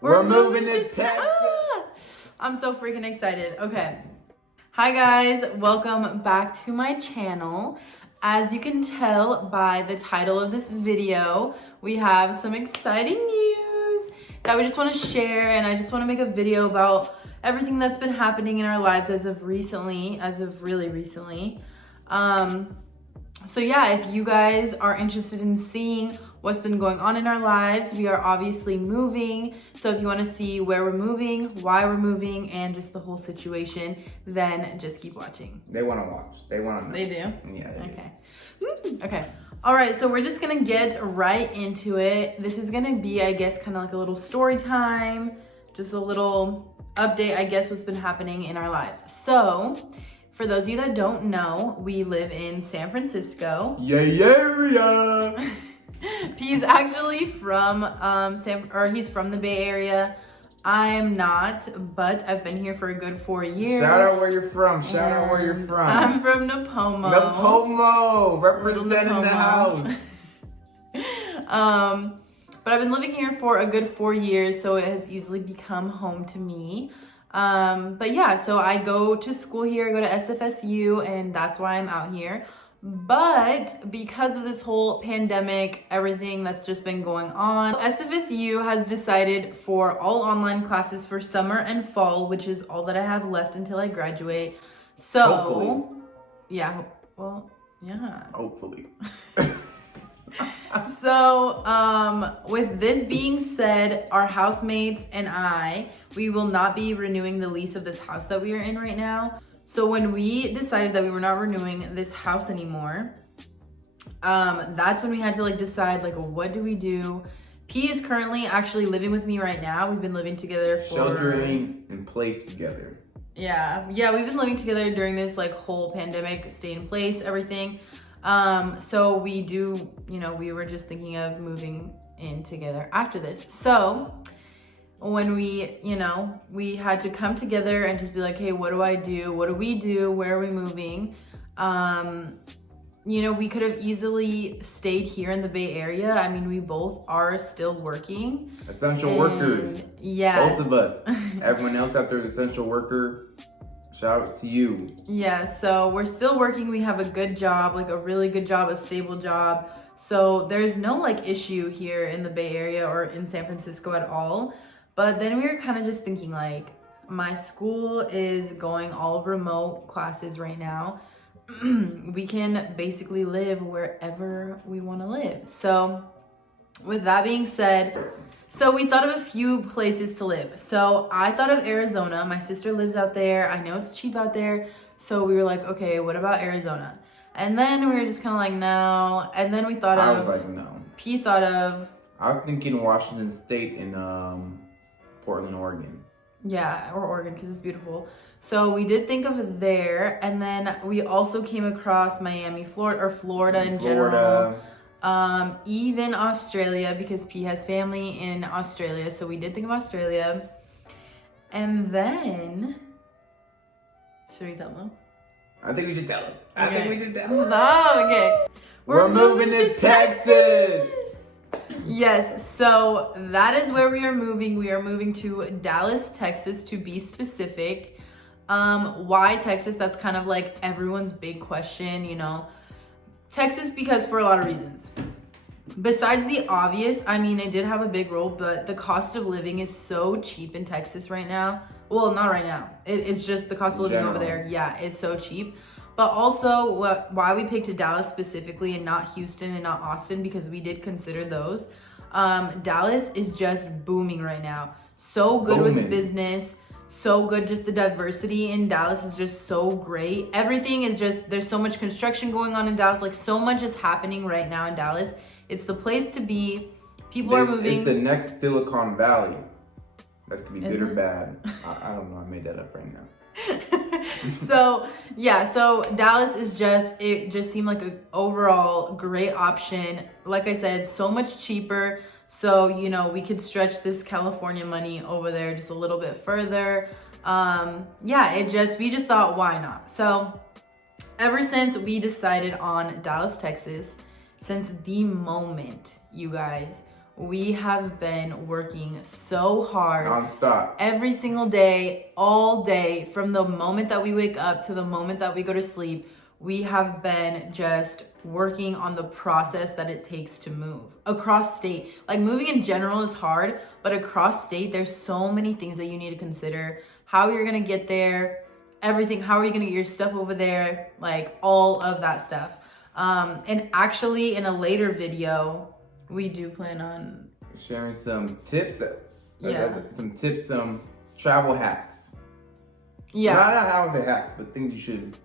We're moving to Texas. I'm so freaking excited. Okay. Hi guys, welcome back to my channel. As you can tell by the title of this video, we have some exciting news that we just want to share, and I just want to make a video about everything that's been happening in our lives as of really recently. So yeah, if you guys are interested in seeing what's been going on in our lives, we are obviously moving. So if you want to see where we're moving, why we're moving, and just the whole situation, then just keep watching. They want to watch. They want to know. They do? Yeah, they okay. Do. Okay. All right, so we're just going to get right into it. This is going to be, I guess, kind of like a little story time, just a little update, I guess, what's been happening in our lives. So for those of you that don't know, we live in San Francisco. Yeah. He's actually from he's from the Bay Area. I'm not, but I've been here for a good 4 years. Shout out where you're from. I'm from Napomo. Napomo, representing the house. But I've been living here for a good 4 years, so it has easily become home to me. But yeah, so I go to school here, I go to SFSU, and that's why I'm out here. But because of this whole pandemic, everything that's just been going on, SFSU has decided for all online classes for summer and fall, which is all that I have left until I graduate. So, hopefully. Yeah, well, yeah. Hopefully. So, with this being said, our housemates and we will not be renewing the lease of this house that we are in right now. So when we decided that we were not renewing this house anymore, that's when we had to decide what do we do? P is currently actually living with me right now. We've been living together for sheltering in place together. Yeah, we've been living together during this whole pandemic, stay in place, everything. So we do, we were just thinking of moving in together after this. So when we had to come together and just be like, hey, what do I do? What do we do? Where are we moving? We could have easily stayed here in the Bay Area. I mean, we both are still working. Essential workers. Yeah. Both of us. Everyone else out there is essential worker. Shout outs to you. Yeah, so we're still working. We have a good job, a really good job, a stable job. So there's no issue here in the Bay Area or in San Francisco at all. But then we were kind of just thinking my school is going all remote classes right now. We can basically live wherever we want to live. So with that being said, so we thought of a few places to live. So I thought of Arizona. My sister lives out there. I know it's cheap out there. So we were like, okay, what about Arizona? And then we were just kind of no. And then we thought I was like, no. P thought of. I was thinking Washington State and Portland, Oregon. Yeah, or Oregon, because it's beautiful. So we did think of there. And then we also came across Miami, Florida, or Florida in general. Even Australia, because P has family in Australia, so we did think of Australia. And then, should we tell them? I think we should tell them. Stop. Okay. We're moving to Texas. Yes, so that is where we are moving. We are moving to Dallas, Texas, to be specific. Why Texas? That's kind of everyone's big question, Texas, because for a lot of reasons. Besides the obvious, I mean, it did have a big role, but the cost of living is so cheap in Texas right now. Well, not right now. It's just the cost of living over there. Yeah, is so cheap. But also why we picked Dallas specifically and not Houston and not Austin, because we did consider those. Dallas is just booming right now. So good with business. So good. Just the diversity in Dallas is just so great. Everything is just, there's so much construction going on in Dallas. So much is happening right now in Dallas. It's the place to be. People are moving. It's the next Silicon Valley. That could be good or bad. I don't know. I made that up right now. So Dallas is it just seemed like an overall great option. Like I said, so much cheaper. So, we could stretch this California money over there just a little bit further. We just thought, why not? So ever since we decided on Dallas, Texas, since the moment, you guys, we have been working so hard. Non-stop. Every single day, all day, from the moment that we wake up to the moment that we go to sleep, we have been just working on the process that it takes to move across state. Like, moving in general is hard, but across state, there's so many things that you need to consider. How you're gonna get there, everything, how are you gonna get your stuff over there, like all of that stuff. And actually in a later video, we do plan on sharing some tips, some travel hacks. Yeah. Not how to hacks, but things you should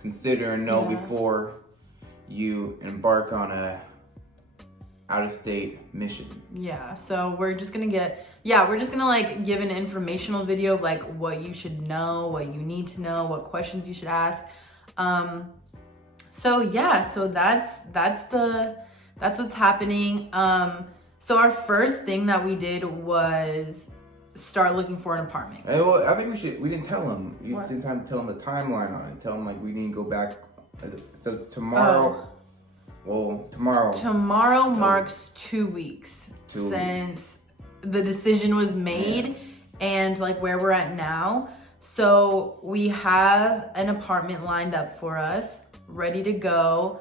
consider and know before you embark on a out-of-state mission. Yeah, so we're just gonna like give an informational video of like what you should know, what you need to know, what questions you should ask. So that's what's happening. So our first thing that we did was start looking for an apartment. Well, I think we didn't tell them. You What? didn't have to tell them the timeline on it. Tell them like we didn't go back. So tomorrow, Tomorrow marks 2 weeks since the decision was made and like where we're at now. So we have an apartment lined up for us, ready to go.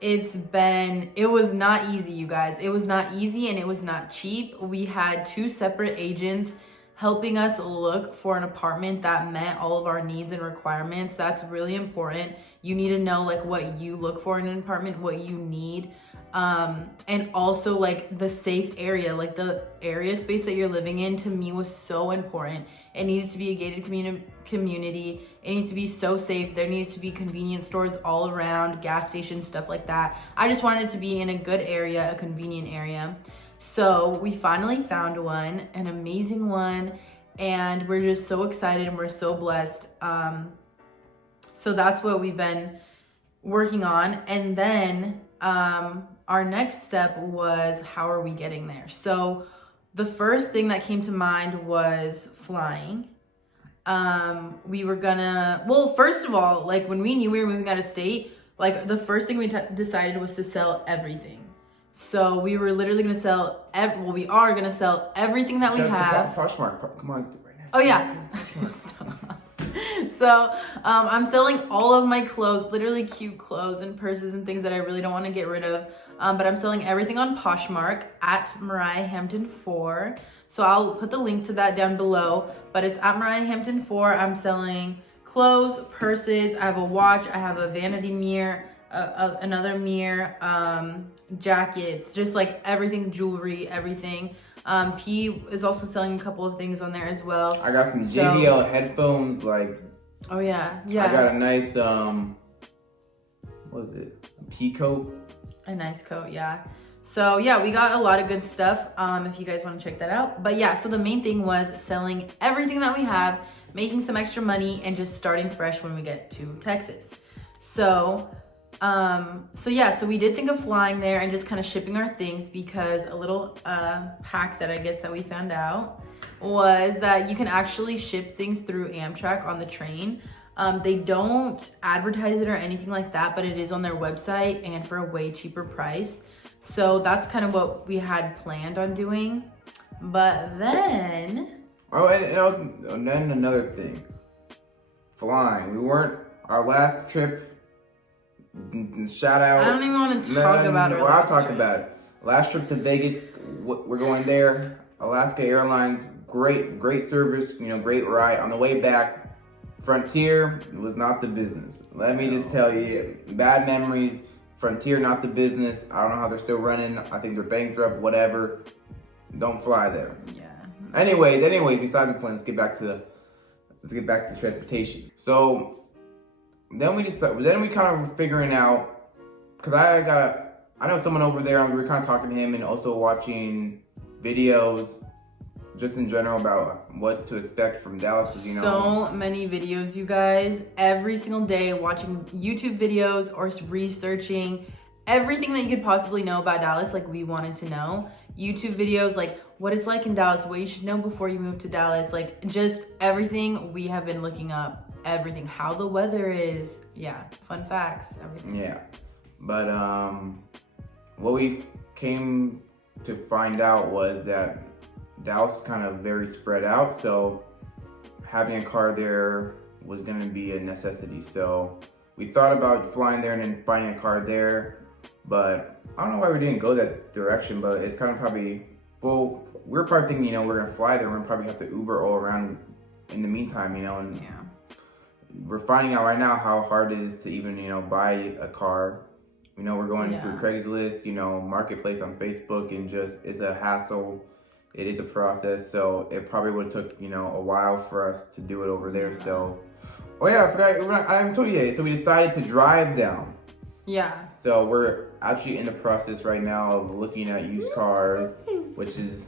It was not easy, you guys. It was not easy and it was not cheap. We had 2 separate agents helping us look for an apartment that met all of our needs and requirements. That's really important. You need to know like what you look for in an apartment, what you need. And also like the safe area, like the area space that you're living in, to me was so important. It needed to be a gated community. It needs to be so safe. There needed to be convenience stores all around, gas stations, stuff like that. I just wanted it to be in a good area, a convenient area. So we finally found one, an amazing one, and we're just so excited and we're so blessed. So that's what we've been working on. And then our next step was, how are we getting there? So the first thing that came to mind was flying. We were gonna, well, first of all, like when we knew we were moving out of state, like the first thing we decided was to sell everything. So we were literally gonna sell, we are gonna sell everything that we have. Poshmark, come on, right now. Oh yeah. So I'm selling all of my clothes, literally cute clothes and purses and things that I really don't want to get rid of. But I'm selling everything on Poshmark at MariahHampton4. So I'll put the link to that down below. But it's at MariahHampton4. I'm selling clothes, purses. I have a watch. I have a vanity mirror, another mirror, jackets, just like everything, jewelry, everything. P is also selling a couple of things on there as well. I got some JBL headphones, like. Oh yeah. I got a nice what is it? A pea coat. A nice coat, yeah. So yeah, we got a lot of good stuff. If you guys want to check that out. But yeah, so the main thing was selling everything that we have, making some extra money, and just starting fresh when we get to Texas. So so we did think of flying there and just kind of shipping our things, because a little hack that I guess that we found out was that you can actually ship things through Amtrak on the train. They don't advertise it or anything like that, but it is on their website and for a way cheaper price. So that's kind of what we had planned on doing. But then... and then another thing. Flying. Our last trip, shout out. I don't even want to talk about it. I'll talk about it. Last trip to Vegas, we're going there. Alaska Airlines, great service, great ride. On the way back, Frontier was not the business. Let me just tell you, bad memories. Frontier, not the business. I don't know how they're still running. I think they're bankrupt, whatever. Don't fly there. Yeah. Anyways, besides the point, let's get back to transportation. So then we kind of figuring out, because I know someone over there, and we were kind of talking to him and also watching videos just in general about what to expect from Dallas. So many videos, you guys. Every single day watching YouTube videos or researching everything that you could possibly know about Dallas, like we wanted to know. YouTube videos, like what it's like in Dallas, what you should know before you move to Dallas, like just everything we have been looking up, everything, how the weather is, yeah, fun facts, everything. Yeah, but what we came to find out was that Dallas is kind of very spread out, so having a car there was going to be a necessity. So we thought about flying there and then finding a car there, but I don't know why we didn't go that direction, but it's kind of probably, well, we're probably thinking, you know, we're going to fly there, we're going to probably have to Uber all around in the meantime, you know, and Yeah. we're finding out right now how hard it is to even, you know, buy a car. You know, we're going through Craigslist, you know, Marketplace on Facebook, and just, it's a hassle. It is a process, so it probably would have took, you know, a while for us to do it over there. So, oh yeah, I forgot, I haven't told you yet. So we decided to drive down. Yeah. So we're actually in the process right now of looking at used cars, which is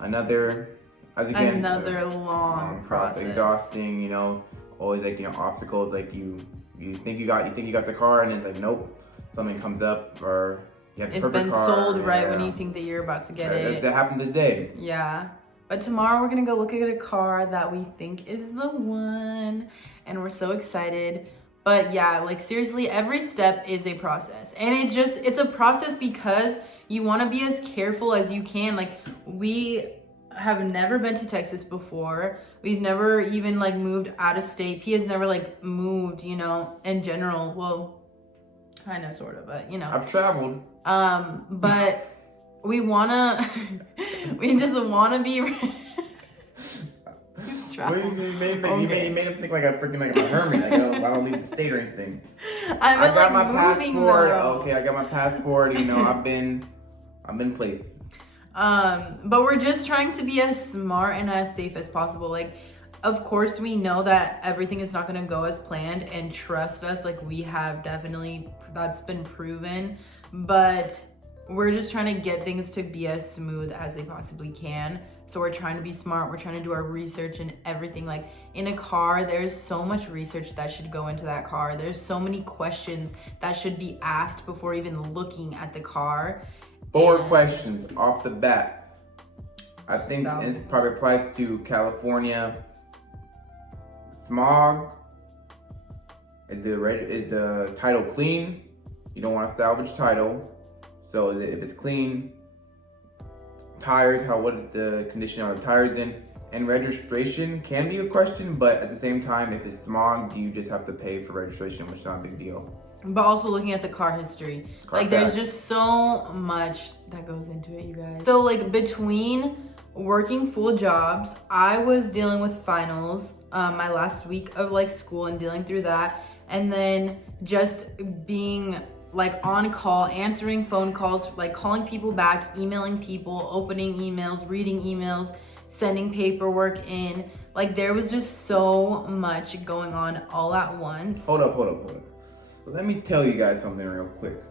another long process. Exhausting, you know, always like, you know, obstacles, like you think you got the car, and it's like, nope, something comes up, or you have the perfect car. It's been sold right when you think that you're about to get it. That happened today. Yeah. But tomorrow we're gonna go look at a car that we think is the one, and we're so excited. But yeah, like seriously, every step is a process, and it's a process because you want to be as careful as you can. Like, we have never been to Texas before. We've never even like moved out of state. P has never like moved, you know, in general. Well, kind of, sort of, but you know. I've traveled. But we just wanna be. You made him think like I'm a hermit. Like, I don't leave the state or anything. I got my passport. Okay, I got my passport. You know, I've been places. But we're just trying to be as smart and as safe as possible. Like, of course, we know that everything is not gonna go as planned, and trust us, like, we have definitely, that's been proven. But we're just trying to get things to be as smooth as they possibly can. So we're trying to be smart. We're trying to do our research and everything. Like, in a car, there's so much research that should go into that car. There's so many questions that should be asked before even looking at the car. 4 questions off the bat. I think it probably applies to California. Smog. Is the title clean? You don't want to salvage title. So if it's clean. Tires, what the condition are the tires in? And registration can be a question, but at the same time, if it's smog, you just have to pay for registration, which is not a big deal. But also looking at the car history. There's just so much that goes into it, you guys. So like, between working full jobs, I was dealing with finals my last week of like school and dealing through that, and then just being like on call, answering phone calls, like calling people back, emailing people, opening emails, reading emails, sending paperwork in. Like, there was just so much going on all at once. Hold up. Let me tell you guys something real quick.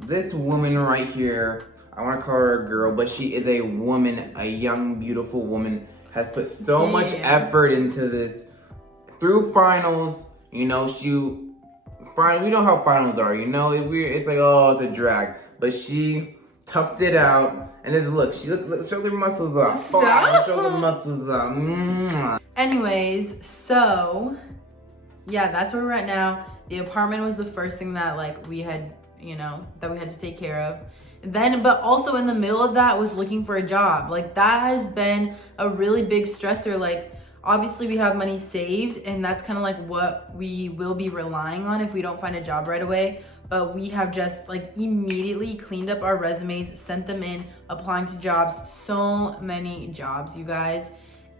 This woman right here, I want to call her a girl, but she is a woman, a young, beautiful woman, has put so much effort into this. Through finals, you know, we know how finals are, you know, it's like, oh, it's a drag. But she toughed it out, and then look, show the muscles off. Stop. Show the muscles off. Anyways, so yeah, that's where we're at now. The apartment was the first thing that like we had, you know, that we had to take care of. Then, but also in the middle of that was looking for a job. Like, that has been a really big stressor. Like, obviously we have money saved, and that's kind of like what we will be relying on if we don't find a job right away. But we have just like immediately cleaned up our resumes, sent them in, applying to jobs, so many jobs, you guys,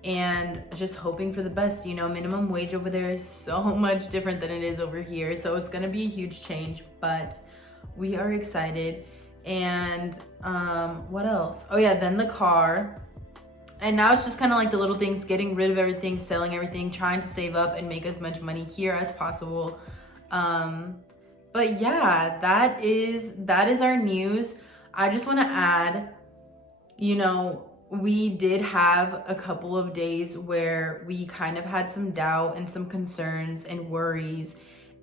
and just hoping for the best. You know, minimum wage over there is so much different than it is over here. So it's gonna be a huge change, but we are excited. And what else? Oh yeah, then the car. And now it's just kind of like the little things, getting rid of everything, selling everything, trying to save up and make as much money here as possible. But yeah, that is our news. I just want to add, you know, we did have a couple of days where we kind of had some doubt and some concerns and worries,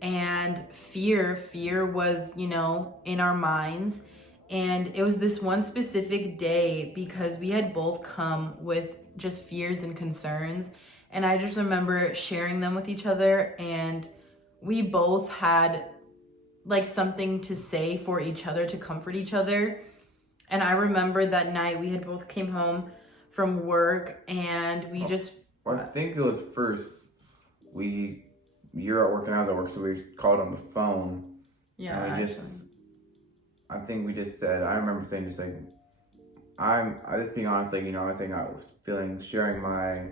and fear was, you know, in our minds. And it was this one specific day because we had both come with just fears and concerns. And I just remember sharing them with each other, and we both had like something to say for each other to comfort each other. And I remember that night we had both came home from work and we just... Well, I think it was first, you're at work and I was at work, so we called on the phone. Yeah, and I think we just said, I remember saying just like, I just being honest, like, I think I was sharing my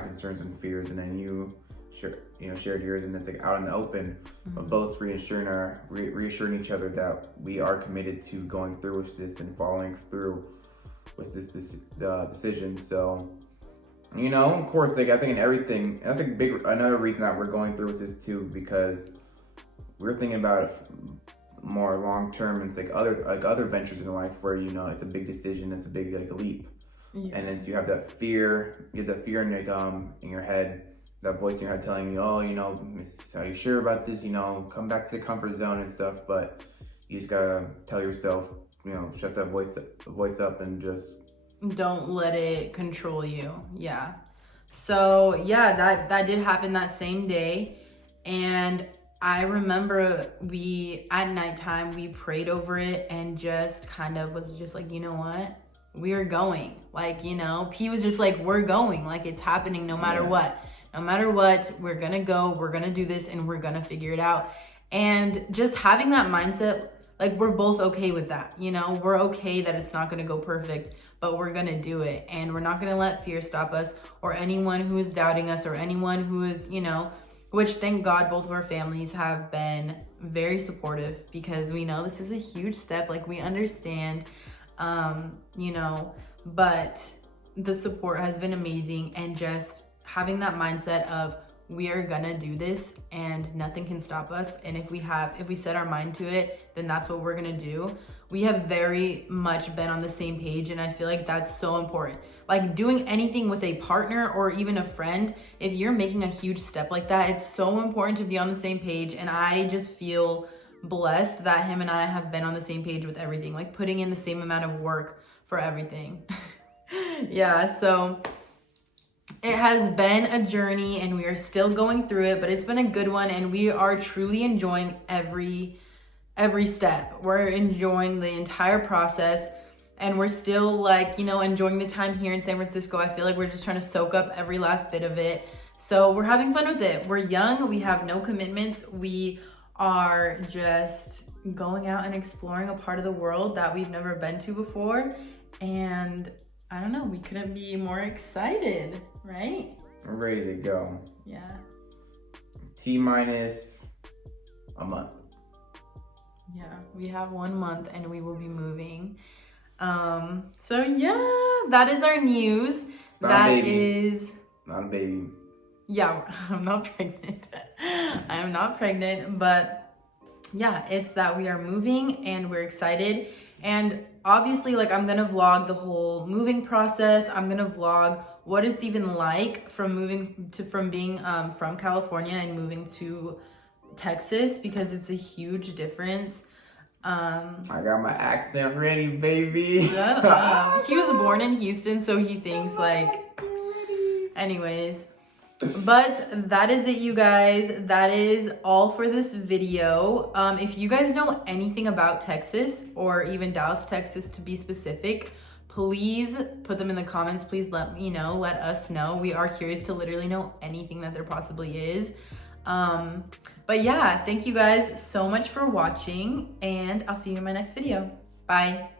concerns and fears, and then you shared yours, and it's like out in the open, but both reassuring each other that we are committed to going through with this and following through with this decision. So, of course, like I think in everything, that's another reason that we're going through with this too, because we're thinking about it more long term, and it's like other ventures in life where it's a big decision, it's a big leap, and then you have that fear, in your head, that voice in your head telling you, oh, are you sure about this? Come back to the comfort zone and stuff. But you just gotta tell yourself, shut that voice up and just don't let it control you. Yeah. So yeah, that did happen that same day, and I remember at nighttime, we prayed over it and just kind of was just like, you know what? We are going. Like, P was just like, we're going. Like, it's happening no matter what. No matter what, we're going to go. We're going to do this and we're going to figure it out. And just having that mindset, like, we're both okay with that. We're okay that it's not going to go perfect, but we're going to do it. And we're not going to let fear stop us, or anyone who is doubting us, or anyone who is, which thank God both of our families have been very supportive, because we know this is a huge step. Like, we understand, but the support has been amazing, and just having that mindset of we are gonna do this and nothing can stop us. And if we set our mind to it, then that's what we're gonna do. We have very much been on the same page, and I feel like that's so important. Like, doing anything with a partner or even a friend, if you're making a huge step like that, it's so important to be on the same page. And I just feel blessed that him and I have been on the same page with everything, like putting in the same amount of work for everything. Yeah, so it has been a journey and we are still going through it, but it's been a good one, and we are truly enjoying every step. We're enjoying the entire process, and we're still enjoying the time here in San Francisco. I feel like we're just trying to soak up every last bit of it. So we're having fun with it. We're young, we have no commitments. We are just going out and exploring a part of the world that we've never been to before. And I don't know, we couldn't be more excited, right? I'm ready to go. Yeah. T-minus a month. Yeah, we have 1 month and we will be moving. So yeah, that is our news. Not a baby. Yeah, I'm not pregnant. I am not pregnant, but yeah, it's that we are moving and we're excited. And obviously, I'm gonna vlog the whole moving process. I'm gonna vlog what it's even like from being from California and moving to Texas, because it's a huge difference. I got my accent ready, baby. He was born in Houston, so he thinks anyways. But that is it, you guys. That is all for this video. If you guys know anything about Texas, or even Dallas, Texas to be specific, please put them in the comments. Please let us know. We are curious to literally know anything that there possibly is. But yeah, thank you guys so much for watching, and I'll see you in my next video. Bye.